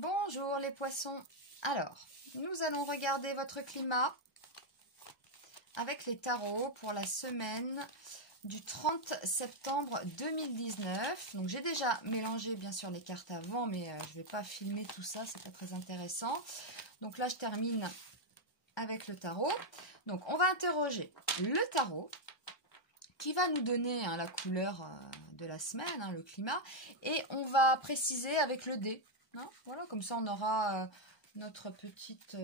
Bonjour les poissons. Alors, nous allons regarder votre climat avec les tarots pour la semaine du 30 septembre 2019. Donc j'ai déjà mélangé bien sûr les cartes avant, mais je ne vais pas filmer tout ça, c'est pas très intéressant. Donc là je termine avec le tarot. Donc on va interroger le tarot qui va nous donner la couleur de la semaine, le climat, et on va préciser avec le dé. Voilà, comme ça on aura notre petite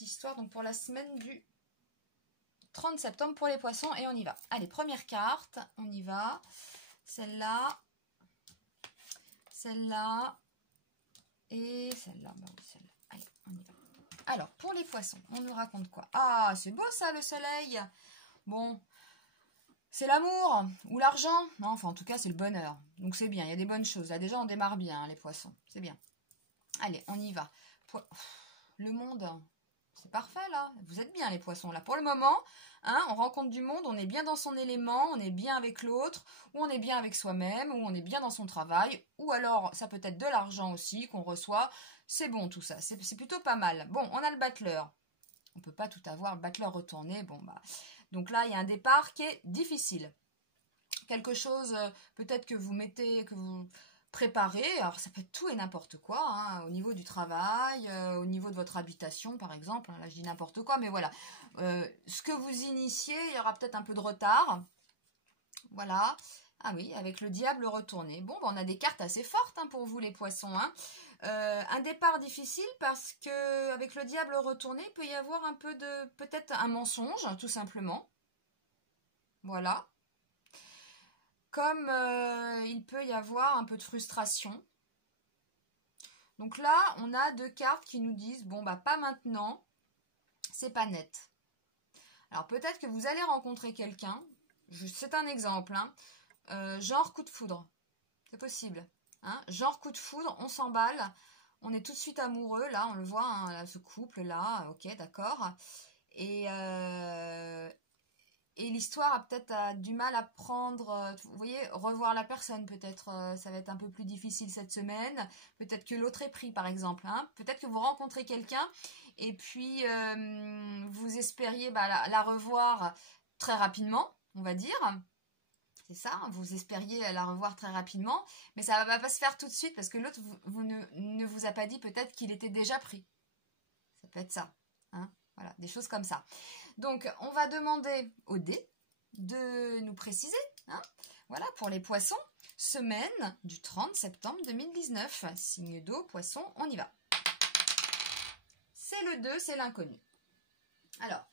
histoire donc pour la semaine du 30 septembre pour les poissons, et on y va. Allez, première carte, on y va. Celle-là, celle-là et celle-là. Bah oui, celle-là. Allez, on y va. Alors, pour les poissons, on nous raconte quoi? Ah, c'est beau ça, le soleil. Bon, c'est l'amour ou l'argent. Non, enfin, en tout cas, c'est le bonheur. Donc, c'est bien, il y a des bonnes choses. Là, déjà, on démarre bien, les poissons. C'est bien. Allez, on y va. Le monde, c'est parfait, là. Vous êtes bien, les poissons, là. Pour le moment, on rencontre du monde, on est bien dans son élément, on est bien avec l'autre, ou on est bien avec soi-même, ou on est bien dans son travail, ou alors, ça peut être de l'argent aussi qu'on reçoit. C'est bon, tout ça. C'est plutôt pas mal. Bon, on a le battleur. On peut pas tout avoir. Le battleur retourné, bon, bah... Donc là, il y a un départ qui est difficile. Quelque chose, peut-être que vous mettez, que vous préparez, alors ça peut être tout et n'importe quoi, au niveau du travail, au niveau de votre habitation par exemple, là je dis n'importe quoi, mais voilà. Ce que vous initiez, il y aura peut-être un peu de retard. Voilà. Ah oui, avec le diable retourné. Bon, ben, on a des cartes assez fortes pour vous les poissons. Un départ difficile parce que avec le diable retourné, il peut y avoir un peu de, peut-être un mensonge, tout simplement. Voilà. Comme il peut y avoir un peu de frustration. Donc là, on a deux cartes qui nous disent, bon, bah pas maintenant, c'est pas net. Alors peut-être que vous allez rencontrer quelqu'un, c'est un exemple, genre coup de foudre, c'est possible. Genre coup de foudre, on s'emballe, on est tout de suite amoureux, là, on le voit, ce couple-là, ok, d'accord. Et l'histoire a peut-être du mal à prendre, vous voyez, revoir la personne peut-être, ça va être un peu plus difficile cette semaine. Peut-être que l'autre est pris par exemple. Peut-être que vous rencontrez quelqu'un et puis vous espériez la revoir très rapidement, on va dire. C'est ça, vous espériez la revoir très rapidement, mais ça ne va pas se faire tout de suite parce que l'autre ne vous a pas dit peut-être qu'il était déjà pris. Ça peut être ça, Voilà, des choses comme ça. Donc, on va demander au dé de nous préciser. Voilà, pour les poissons, semaine du 30 septembre 2019. Signe d'eau, poisson, on y va. C'est le 2, c'est l'inconnu. Alors,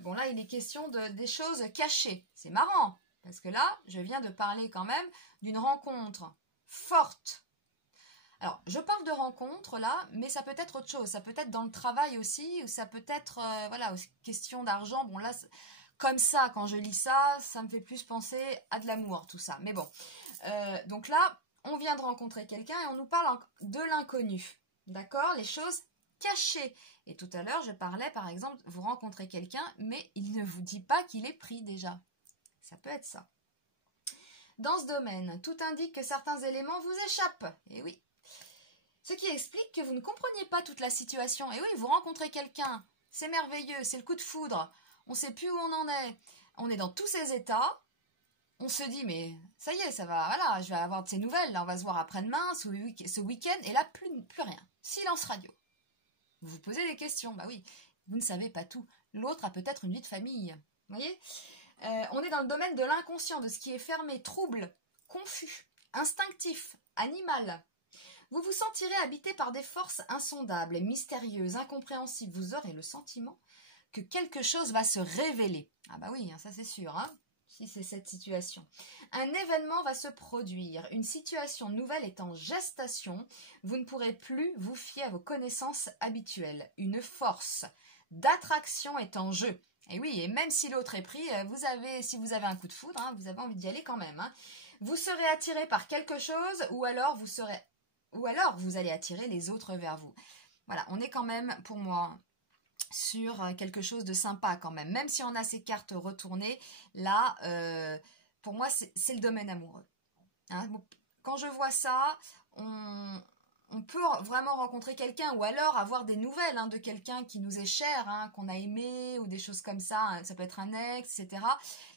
bon là, il est question des choses cachées. C'est marrant, parce que là, je viens de parler quand même d'une rencontre forte. Alors, je parle de rencontre là, mais ça peut être autre chose. Ça peut être dans le travail aussi, ou ça peut être, voilà, question d'argent. Bon, là, comme ça, quand je lis ça, ça me fait plus penser à de l'amour, tout ça. Mais bon, donc là, on vient de rencontrer quelqu'un et on nous parle de l'inconnu. D'accord? Les choses cachées. Et tout à l'heure, je parlais, par exemple, vous rencontrez quelqu'un, mais il ne vous dit pas qu'il est pris déjà. Ça peut être ça. Dans ce domaine, tout indique que certains éléments vous échappent. Et oui. Ce qui explique que vous ne compreniez pas toute la situation. Et oui, vous rencontrez quelqu'un, c'est merveilleux, c'est le coup de foudre, on ne sait plus où on en est, on est dans tous ces états, on se dit, mais ça y est, ça va, voilà, je vais avoir de ces nouvelles, là, on va se voir après-demain, ce week-end, et là, plus rien. Silence radio. Vous vous posez des questions, bah oui, vous ne savez pas tout. L'autre a peut-être une vie de famille, vous voyez. On est dans le domaine de l'inconscient, de ce qui est fermé, trouble, confus, instinctif, animal. Vous vous sentirez habité par des forces insondables et mystérieuses, incompréhensibles. Vous aurez le sentiment que quelque chose va se révéler. Ah bah oui, ça c'est sûr, si c'est cette situation. Un événement va se produire, une situation nouvelle est en gestation. Vous ne pourrez plus vous fier à vos connaissances habituelles. Une force d'attraction est en jeu. Et oui, et même si l'autre est pris, si vous avez un coup de foudre, vous avez envie d'y aller quand même. Vous serez attiré par quelque chose ou alors vous allez attirer les autres vers vous. Voilà, on est quand même, pour moi, sur quelque chose de sympa quand même. Même si on a ces cartes retournées, là, pour moi, c'est le domaine amoureux. Quand je vois ça, on peut vraiment rencontrer quelqu'un ou alors avoir des nouvelles de quelqu'un qui nous est cher, qu'on a aimé ou des choses comme ça. Ça peut être un ex, etc.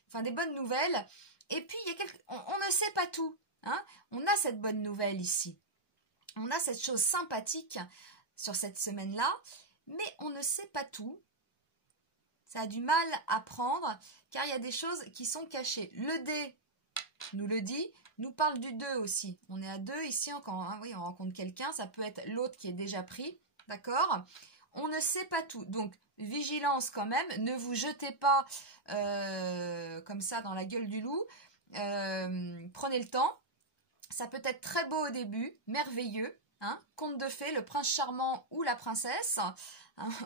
Enfin, des bonnes nouvelles. Et puis, on ne sait pas tout. On a cette bonne nouvelle ici. On a cette chose sympathique sur cette semaine-là, mais on ne sait pas tout. Ça a du mal à prendre, car il y a des choses qui sont cachées. Le dé nous le dit, nous parle du 2 aussi. On est à 2 ici encore. Oui, on rencontre quelqu'un. Ça peut être l'autre qui est déjà pris. D'accord? On ne sait pas tout. Donc, vigilance quand même. Ne vous jetez pas comme ça dans la gueule du loup. Prenez le temps. Ça peut être très beau au début, merveilleux. Conte de fées, le prince charmant ou la princesse,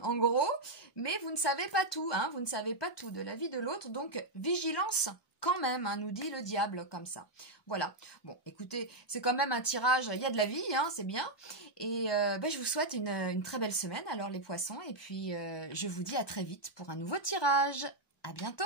en gros. Mais vous ne savez pas tout. Vous ne savez pas tout de la vie de l'autre. Donc, vigilance quand même, nous dit le diable comme ça. Voilà. Bon, écoutez, c'est quand même un tirage, il y a de la vie, c'est bien. Et je vous souhaite une très belle semaine, alors les poissons. Et puis, je vous dis à très vite pour un nouveau tirage. À bientôt.